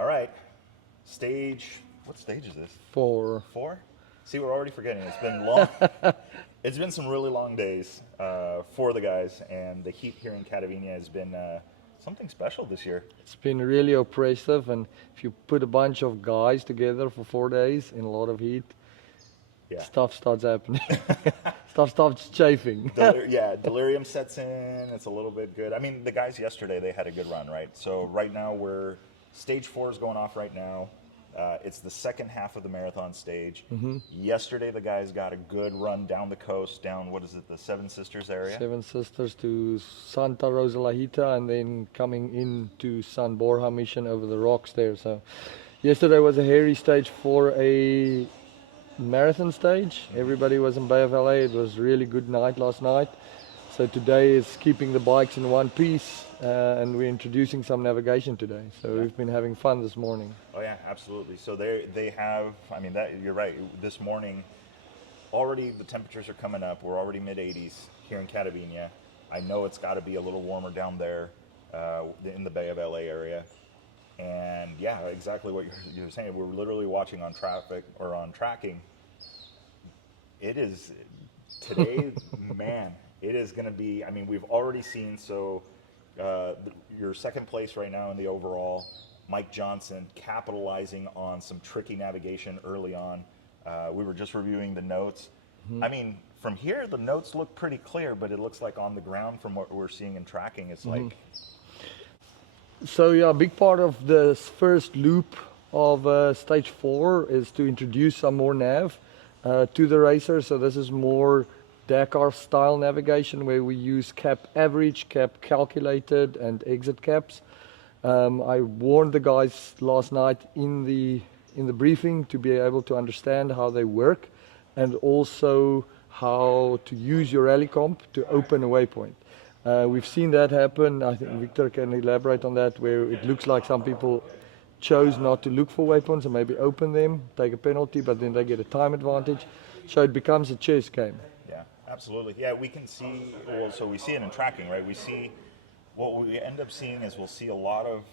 All right. What stage is this? 4. 4? See, we're already forgetting. It's been long. It's been some really long days for the guys, and the heat here in Catavina has been something special this year. It's been really oppressive, and if you put a bunch of guys together for 4 days in a lot of heat, Yeah. stuff starts happening. Stuff starts chafing. Delirium sets in. It's a little bit good. I mean, the guys yesterday, they had a good run, right? So right now stage 4 is going off right now. It's the second half of the marathon stage. Yesterday, the guys got a good run down the coast, down, what is it, the Seven Sisters area? Seven Sisters to Santa Rosa La Hita, and then coming into San Borja Mission over the rocks there. So yesterday was a hairy stage for a marathon stage. Everybody was in Bay of LA. It was a really good night last night. So today is keeping the bikes in one piece, and we're introducing some navigation today. So we've been having fun this morning. Oh yeah, absolutely. So they have, I mean, that you're right. This morning, already the temperatures are coming up. We're already mid-80s here in Catavina. I know it's got to be a little warmer down there in the Bay of LA area. And yeah, exactly what you're saying. We're literally watching on tracking. It is today, man. It is going to be, I mean, we've already seen, your second place right now in the overall, Mike Johnson capitalizing on some tricky navigation early on. We were just reviewing the notes. I mean, from here, the notes look pretty clear, but it looks like on the ground from what we're seeing in tracking, it's like... So yeah, a big part of the first loop of stage 4 is to introduce some more nav to the racer. So this is more Dakar style navigation where we use cap average, cap calculated, and exit caps. I warned the guys last night in the briefing to be able to understand how they work, and also how to use your rally comp to open a waypoint. We've seen that happen. I think Victor can elaborate on that, where it looks like some people chose not to look for waypoints and maybe open them, take a penalty, but then they get a time advantage. So it becomes a chess game. Yeah, absolutely. Yeah, we can see, well, so we see it in tracking, right? We see, what we end up seeing is we'll see a lot of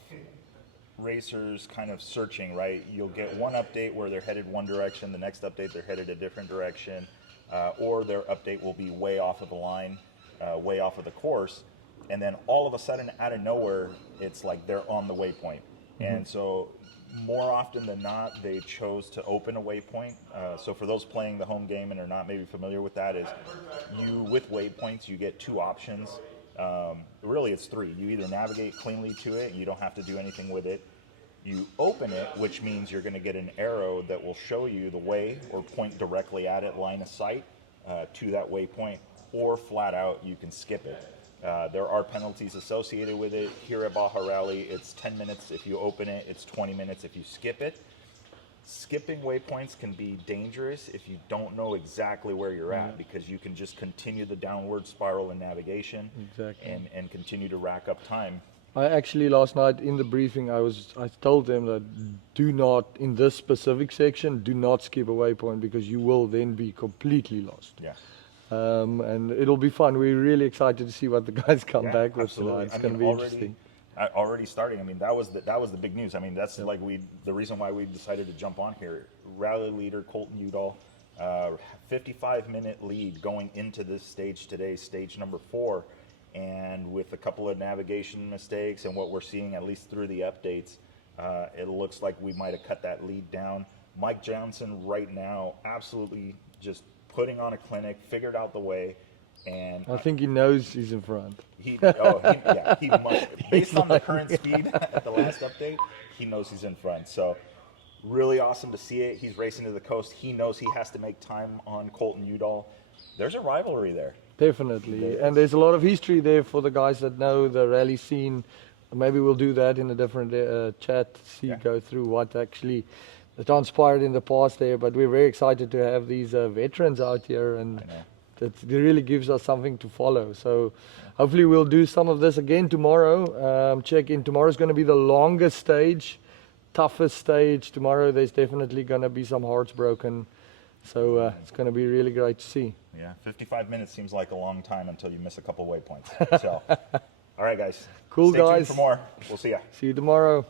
racers kind of searching, right? You'll get one update where they're headed one direction, the next update they're headed a different direction, or their update will be way off of the line, way off of the course, and then all of a sudden, out of nowhere, it's like they're on the waypoint. And so more often than not, they chose to open a waypoint. So for those playing the home game and are not maybe familiar with that, is with waypoints, you get 2 options. Really, it's 3. You either navigate cleanly to it, you don't have to do anything with it. You open it, which means you're going to get an arrow that will show you the way or point directly at it, line of sight to that waypoint, or flat out, you can skip it. There are penalties associated with it. Here at Baja Rally, it's 10 minutes if you open it, it's 20 minutes if you skip it. Skipping waypoints can be dangerous if you don't know exactly where you're at, because you can just continue the downward spiral in navigation and continue to rack up time. I actually last night in the briefing I told them that do not, in this specific section, do not skip a waypoint, because you will then be completely lost. Yeah. And it'll be fun. We're really excited to see what the guys come back with tonight. It's going to be interesting. Already starting. I mean, that was the big news. I mean, that's like the reason why we decided to jump on here. Rally leader Colton Udall, 55-minute lead going into this stage today, stage number 4, and with a couple of navigation mistakes and what we're seeing, at least through the updates, it looks like we might have cut that lead down. Mike Johnson right now, absolutely just putting on a clinic, figured out the way, and I think he knows he's in front. He must, based on the current speed at the last update, he knows he's in front. So really awesome to see it. He's racing to the coast. He knows he has to make time on Colton Udall. There's a rivalry there. Definitely, and there's a lot of history there for the guys that know the rally scene. Maybe we'll do that in a different chat, go through what actually transpired in the past there, but we're very excited to have these veterans out here, and it really gives us something to follow. So hopefully we'll do some of this again tomorrow. Check in. Tomorrow's going to be the longest stage, toughest stage. Tomorrow there's definitely going to be some hearts broken. So it's going to be really great to see. Yeah, 55 minutes seems like a long time until you miss a couple waypoints. So, all right, guys. Cool, Stay guys. tuned for more. We'll see ya. See you tomorrow.